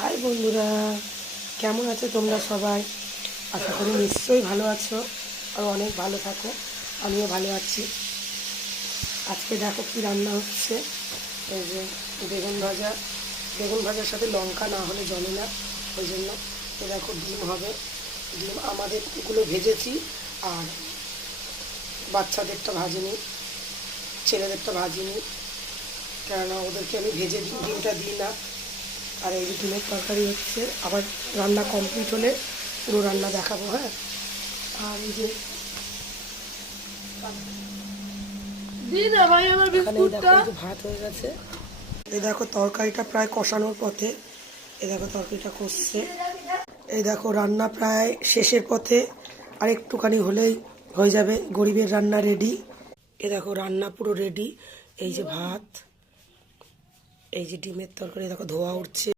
High বন্ধুরা, কেমন আছো তোমরা সবাই? আশা করি নিশ্চয়ই ভালো আছো আর অনেক ভালো থাকো। আমিও ভালো আছি। আজকে দেখো কি রান্না হচ্ছে। এই যে বেগুন ভাজা, বেগুন ভাজার সাথে লঙ্কা না হলে জমে না, ওই জন্য। দেখো ডিম হবে, ডিম আমাদেরগুলো ভেজেছি আর বাচ্চাদেরটা ভাজিনি, ছেলেদেরটা ভাজিনি, কেননা ওদেরকে আমি ভেজে ডিমটা দিই না। আর এই যে ডিমের তরকারি হচ্ছে, আবার রান্না কমপ্লিট হলে পুরো রান্না দেখাবো। হ্যাঁ, আর এই যে এখানে এই দেখো, এই যে ভাত হয়ে গেছে। এই দেখো তরকারিটা প্রায় কষানোর পথে। এই দেখো তরকারিটা কষছে। এই দেখো রান্না প্রায় শেষের পথে, আর একটুখানি হলেই হয়ে যাবে গরিবের রান্না রেডি। এই দেখো রান্না পুরো রেডি। এই যে ভাত, এই যে ডিমের তরকারি দেখো ধোয়া উঠছে।